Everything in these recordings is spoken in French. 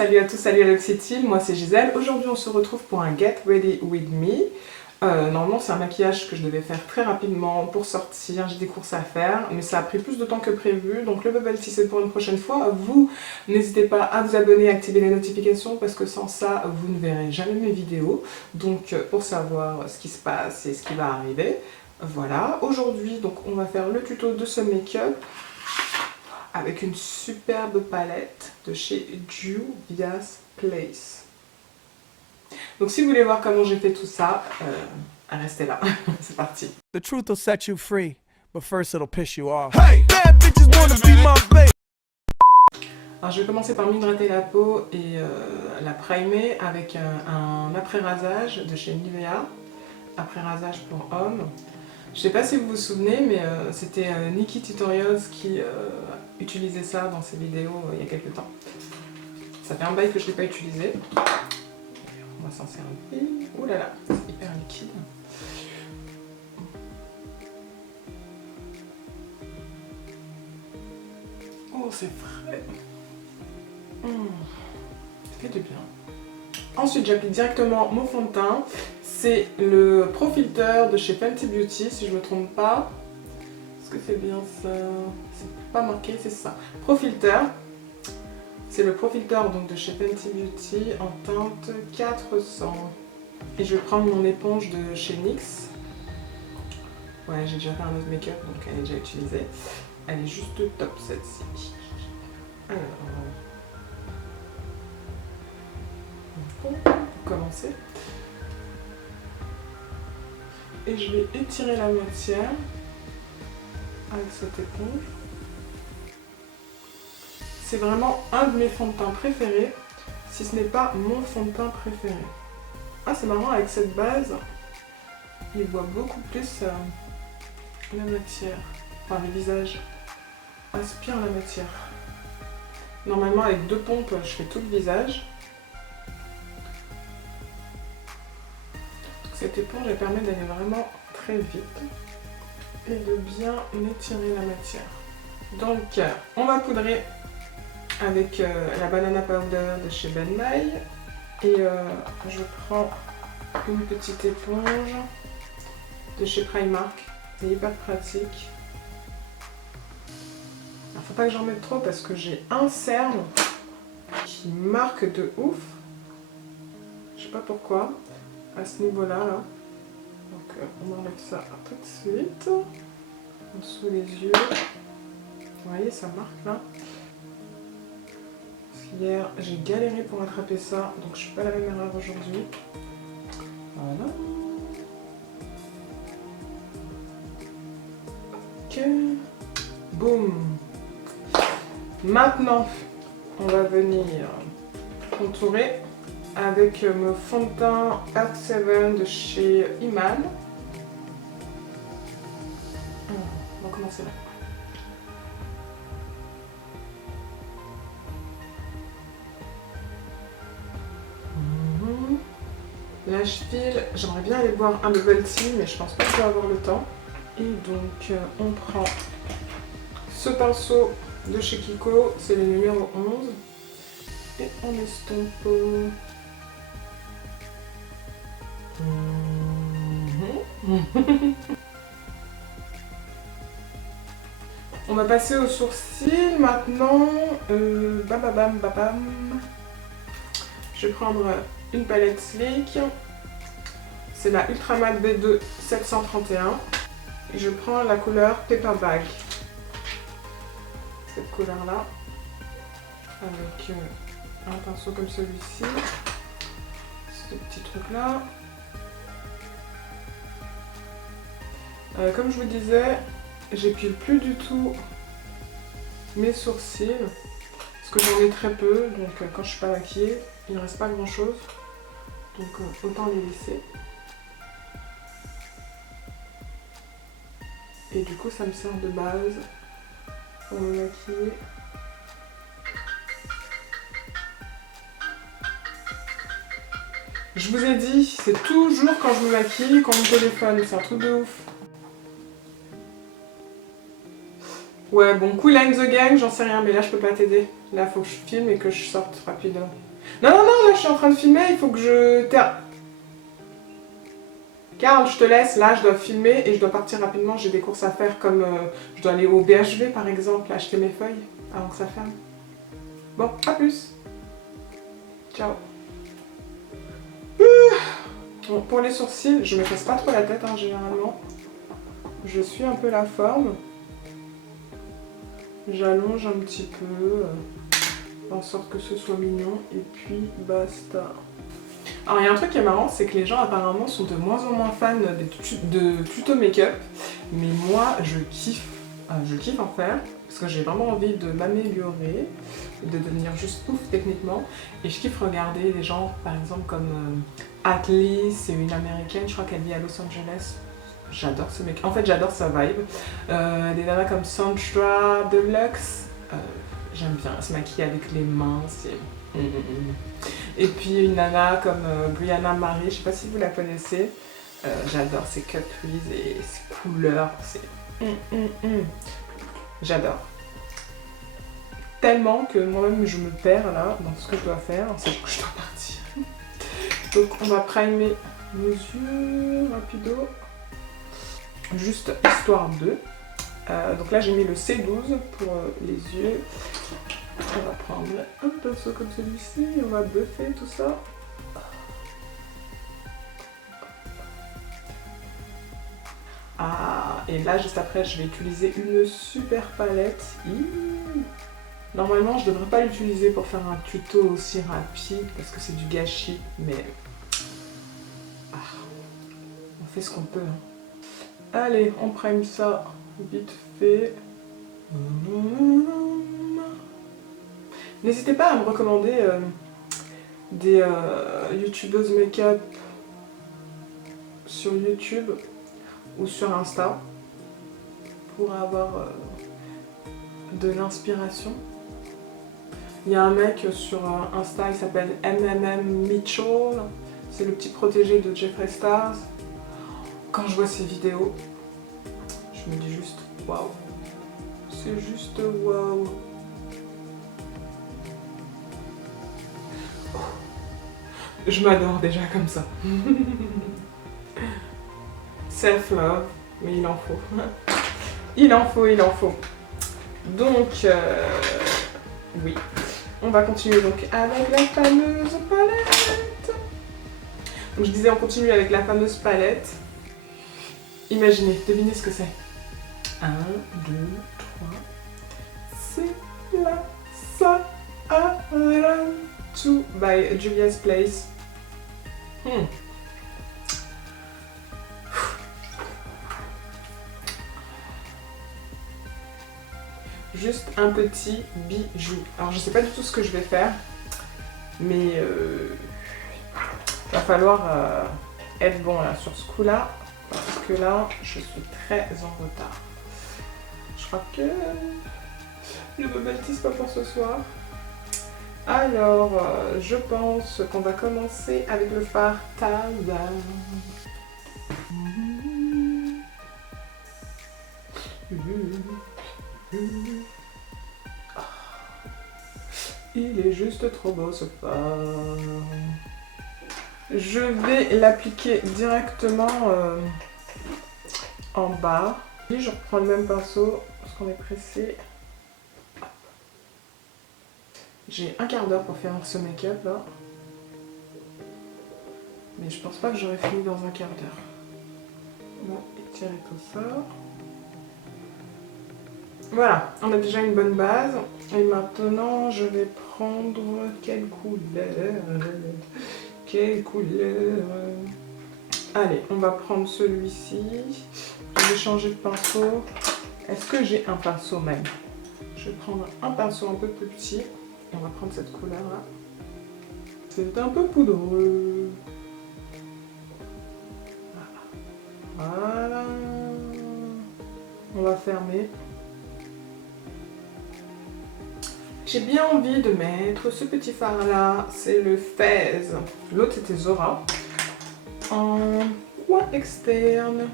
Salut à tous, salut Aloxitile, moi c'est Gisèle. Aujourd'hui on se retrouve pour un Get Ready With Me. Normalement c'est un maquillage que je devais faire très rapidement pour sortir, j'ai des courses à faire, mais ça a pris plus de temps que prévu, donc le bubble tea c'est pour une prochaine fois. Vous, n'hésitez pas à vous abonner, à activer les notifications, parce que sans ça vous ne verrez jamais mes vidéos. Donc pour savoir ce qui se passe et ce qui va arriver, voilà. Aujourd'hui donc on va faire le tuto de ce make-up avec une superbe palette de chez Juvia's Place. Donc si vous voulez voir comment j'ai fait tout ça, restez là, c'est parti. The truth will set you free, but first it'll piss you off. Hey, bad bitches wanna be my babe. Alors je vais commencer par m'hydrater la peau et la primer avec un après-rasage de chez Nivea, après-rasage pour hommes. Je sais pas si vous vous souvenez, mais c'était Nikki Tutorials qui utilisait ça dans ses vidéos il y a quelques temps. Ça fait un bail que je ne l'ai pas utilisé. On va s'en servir. Ouh là là, c'est hyper liquide. Oh, c'est frais. Ça fait du bien. Ensuite, j'applique directement mon fond de teint. C'est le Pro Filter de chez Fenty Beauty, si je ne me trompe pas. Est-ce que c'est bien ça? C'est pas marqué, c'est ça. Pro Filter. C'est le Pro Filter donc, de chez Fenty Beauty en teinte 400. Et je vais prendre mon éponge de chez NYX. Ouais, j'ai déjà fait un autre make-up, donc elle est déjà utilisée. Elle est juste top, celle-ci. Alors... Bon, pour commencer. Et je vais étirer la matière avec cette éponge. C'est vraiment un de mes fonds de teint préférés, si ce n'est pas mon fond de teint préféré. Ah, c'est marrant, avec cette base, il voit beaucoup plus la matière. Enfin, le visage aspire la matière. Normalement, avec 2 pompes, je fais tout le visage. Cette éponge, elle permet d'aller vraiment très vite et de bien étirer la matière. Donc, on va poudrer avec la banana powder de chez Ben Nye. Et je prends une petite éponge de chez Primark. C'est hyper pratique. Alors, faut pas que j'en mette trop parce que j'ai un cerne qui marque de ouf. Je sais pas pourquoi. À ce niveau-là, là. Donc on enlève ça tout de suite. En dessous les yeux. Vous voyez, ça marque là. Parce qu'hier, j'ai galéré pour attraper ça, donc je ne fais pas la même erreur aujourd'hui. Voilà. Ok. Boum. Maintenant, on va venir contourer avec mon fond de teint Earth 7 de chez Iman. On va commencer là. Là je file, j'aimerais bien aller boire un bubble tea, mais je pense pas que je vais avoir le temps. Et donc on prend ce pinceau de chez Kiko, c'est le numéro 11. Et on estompe. On va passer au sourcil maintenant. Bam bam bam bam bam. Je vais prendre une palette Sleek. C'est la Ultra Matte B2 731. Et je prends la couleur Paper Bag. Cette couleur là. Avec un pinceau comme celui-ci. Ce petit truc là. Comme je vous disais, j'épile plus du tout mes sourcils. Parce que j'en ai très peu. Donc quand je suis pas maquillée, il ne reste pas grand chose. Donc autant les laisser. Et du coup ça me sert de base pour me maquiller. Je vous ai dit, c'est toujours quand je me maquille qu'on me téléphone, c'est un truc de ouf. Ouais bon, cool I'm the gang, j'en sais rien, mais là je peux pas t'aider. Là faut que je filme et que je sorte rapidement. Non, non, non, là je suis en train de filmer, il faut que je... Carl, je te laisse, là je dois filmer et je dois partir rapidement, j'ai des courses à faire comme je dois aller au BHV par exemple, acheter mes feuilles avant que ça ferme. Bon, à plus. Ciao. Bon, pour les sourcils, je me casse pas trop la tête hein, généralement. Je suis un peu la forme. J'allonge un petit peu, en sorte que ce soit mignon, et puis basta. Alors il y a un truc qui est marrant, c'est que les gens apparemment sont de moins en moins fans de tuto make-up, mais moi je kiffe en faire, parce que j'ai vraiment envie de m'améliorer, de devenir juste ouf techniquement, et je kiffe regarder des gens par exemple comme Atlee, c'est une américaine, je crois qu'elle vit à Los Angeles. J'adore ce mec, en fait j'adore sa vibe. Des nanas comme Sandra Deluxe, j'aime bien, elle se maquille avec les mains, c'est... Et puis une nana comme Brianna Marie, je sais pas si vous la connaissez, j'adore ses caprices et ses couleurs, c'est... J'adore. Tellement que moi-même je me perds là dans ce que je dois faire, c'est que je dois partir. Donc on va primer nos yeux rapido. Juste histoire de. Donc là j'ai mis le C12 pour les yeux. On va prendre un pinceau comme celui-ci, on va buffer tout ça. Ah, et là juste après je vais utiliser une super palette. Normalement je devrais pas l'utiliser pour faire un tuto aussi rapide parce que c'est du gâchis, mais on fait ce qu'on peut. Hein. Allez, on prime ça vite fait. N'hésitez pas à me recommander des youtubeuses make-up sur YouTube ou sur Insta pour avoir de l'inspiration. Il y a un mec sur Insta, il s'appelle MMM Mitchell, c'est le petit protégé de Jeffree Star. Quand je vois ses vidéos, je me dis juste waouh, c'est juste waouh. Je m'adore déjà comme ça. Self-love, mais il en faut. Il en faut, il en faut. Donc, oui. On va continuer donc avec la fameuse palette. Donc je disais on continue avec la fameuse palette. Imaginez, devinez ce que c'est. 1, 2, 3. C'est la Sahara 2 by Juvia's Place. Juste un petit bijou. Alors je sais pas du tout ce que je vais faire, mais va falloir être bon là sur ce coup là, parce que là je suis très en retard. Je crois que le bubble tea c'est pas pour ce soir. Alors je pense qu'on va commencer avec le fard Taza. Il est juste trop beau ce fard. Je vais l'appliquer directement en bas. Et je reprends le même pinceau parce qu'on est pressé. J'ai un quart d'heure pour faire ce make-up là. Mais je pense pas que j'aurai fini dans un quart d'heure. On va étirer tout ça. Voilà, on a déjà une bonne base. Et maintenant, je vais prendre quelle couleur? Quelle couleur? Allez, on va prendre celui-ci. Je vais changer de pinceau. Est-ce que j'ai un pinceau même? Je vais prendre un pinceau un peu plus petit. On va prendre cette couleur-là. C'est un peu poudreux. Voilà. On va fermer. J'ai bien envie de mettre ce petit fard là, c'est le Fez. L'autre c'était Zora. En coin externe.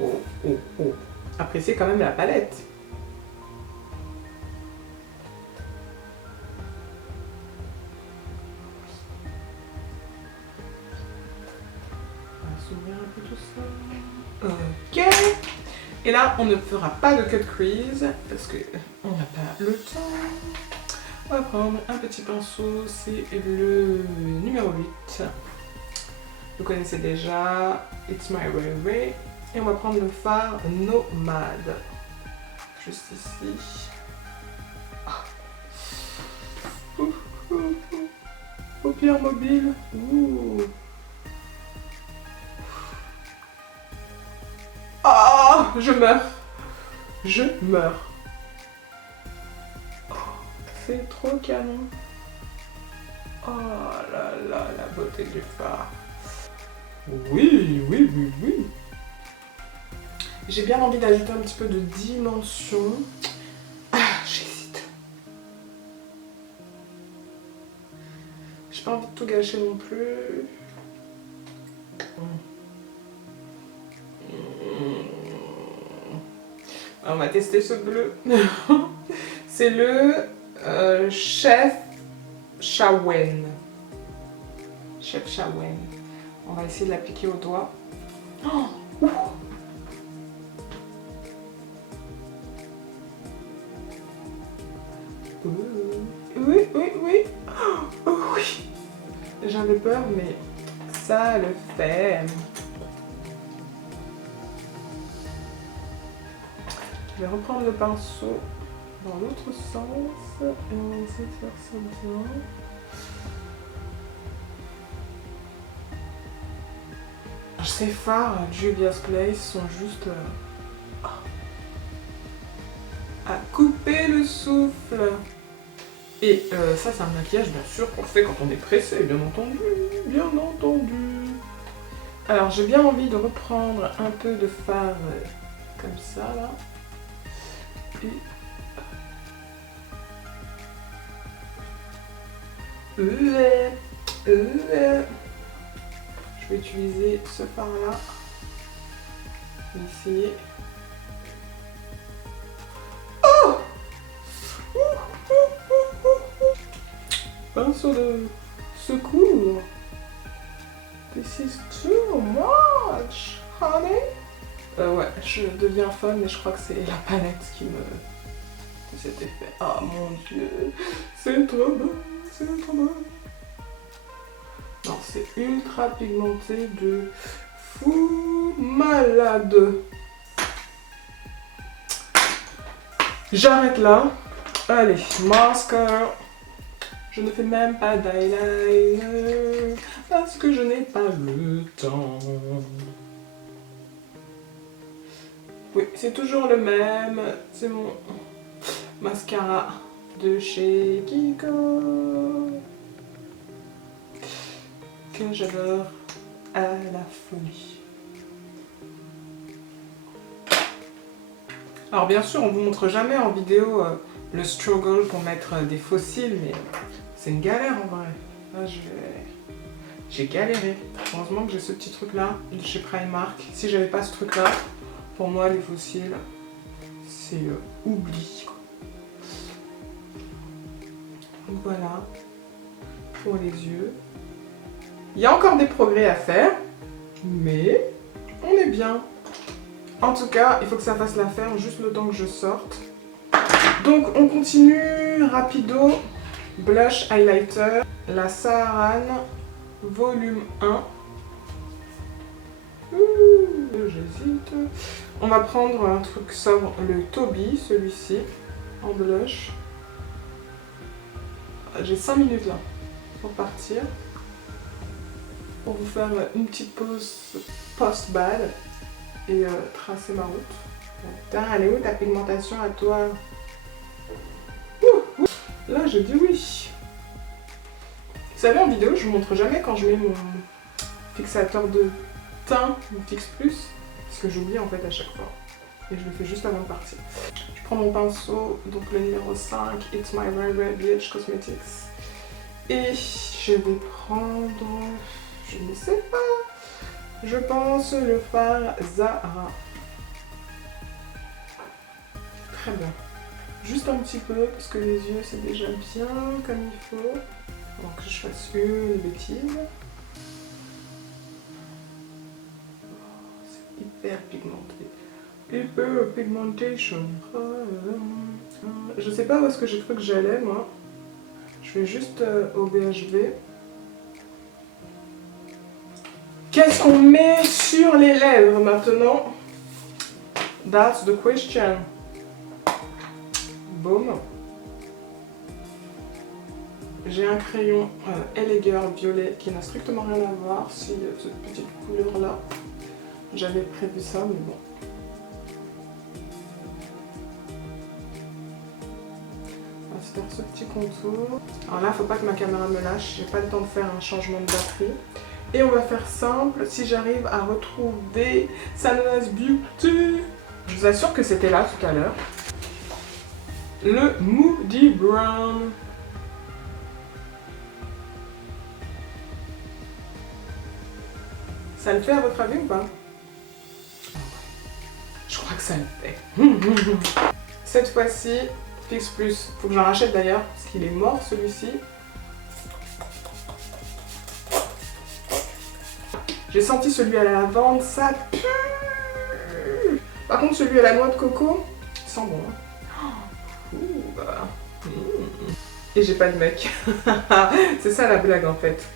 Oh, oh, oh. Appréciez quand même la palette. ouvrir un peu tout ça. Ok. Et là, on ne fera pas de cut crease parce que on n'a pas le temps. On va prendre un petit pinceau, c'est le numéro 8. Vous connaissez déjà, It's My Way Way. Et on va prendre le fard Nomade. Juste ici. Ah. Paupières mobiles. Ouh. Ah, je meurs. Je meurs. Oh, c'est trop canon. Oh là là, la beauté du fard. Oui, oui, oui, oui. J'ai bien envie d'ajouter un petit peu de dimension. Ah, j'hésite. J'ai pas envie de tout gâcher non plus. On va tester ce bleu. C'est le Chef Shawen. Chef Shawen. On va essayer de l'appliquer au doigt. Oh, oui, oui, oui. Oh, oui. J'avais peur, mais ça le fait. Je vais reprendre le pinceau dans l'autre sens et on va essayer de faire ça bien. Ces fards Juvia's Place sont juste à couper le souffle. Et ça c'est un maquillage bien sûr qu'on fait quand on est pressé, bien entendu, bien entendu. Alors j'ai bien envie de reprendre un peu de fard comme ça là. Et je vais utiliser ce fard là ici. Oh, pinceau de secours. This is too much, honey. Ouais, je deviens folle, mais je crois que c'est la palette qui me fait cet effet. Oh mon dieu, c'est trop beau, c'est trop beau. Non, c'est ultra pigmenté de fou malade. J'arrête là. Allez, mascara. Je ne fais même pas d'eyeliner parce que je n'ai pas le temps. Oui, c'est toujours le même. C'est mon mascara de chez Kiko. Que j'adore à la folie. Alors bien sûr, on vous montre jamais en vidéo le struggle pour mettre des faux cils, mais c'est une galère en vrai. Là, j'ai galéré. Heureusement que j'ai ce petit truc là de chez Primark. Si j'avais pas ce truc là, pour moi les faux cils, c'est oubli. Donc voilà, pour les yeux. Il y a encore des progrès à faire, mais on est bien. En tout cas, il faut que ça fasse l'affaire juste le temps que je sorte. Donc on continue rapido. Blush highlighter, la Saharan volume 1. J'hésite. On va prendre un truc sobre, le Toby, celui-ci, en blush. J'ai 5 minutes là pour partir. Pour vous faire une petite pause post-bal et tracer ma route. Putain, elle est où ta pigmentation à toi? Là, je dis oui. Vous savez, en vidéo, je vous montre jamais quand je mets mon fixateur de teint, mon Fix Plus, parce que j'oublie en fait à chaque fois. Et je le fais juste avant de partir. Je prends mon pinceau, donc le numéro 5, It's My Very Red BH Cosmetics. Et je vais prendre, je ne sais pas, je pense le fard Zara. Très bien. Juste un petit peu, parce que les yeux c'est déjà bien comme il faut. Avant que je fasse une bêtise. hyper pigmenté. Hyper pigmentation. Je sais pas où est-ce que j'ai cru que j'allais moi. Je vais juste au BHV. Qu'est-ce qu'on met sur les lèvres maintenant? That's the question. Boum. J'ai un crayon Elegir violet qui n'a strictement rien à voir si cette petite couleur là. J'avais prévu ça mais bon. On va se faire ce petit contour. Alors là, faut pas que ma caméra me lâche, j'ai pas le temps de faire un changement de batterie. Et on va faire simple, si j'arrive à retrouver Sana's Beauty. Je vous assure que c'était là tout à l'heure. Le Moody Brown. Ça le fait à votre avis ou pas? Je crois que ça le fait. Cette fois-ci, Fix Plus. Faut que j'en rachète d'ailleurs, parce qu'il est mort celui-ci. J'ai senti celui à la lavande, ça pue. Par contre, celui à la noix de coco, il sent bon. Ouh, bah. Et j'ai pas de mec. C'est ça la blague en fait.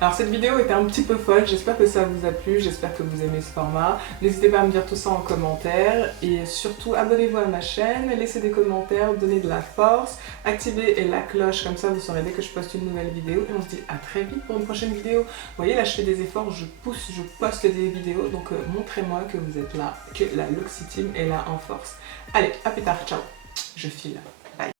Alors cette vidéo était un petit peu folle, j'espère que ça vous a plu, j'espère que vous aimez ce format. N'hésitez pas à me dire tout ça en commentaire et surtout abonnez-vous à ma chaîne, laissez des commentaires, donnez de la force, activez la cloche, comme ça vous saurez dès que je poste une nouvelle vidéo et on se dit à très vite pour une prochaine vidéo. Vous voyez là je fais des efforts, je pousse, je poste des vidéos, donc montrez-moi que vous êtes là, que la Luxy Team est là en force. Allez, à plus tard, ciao, je file.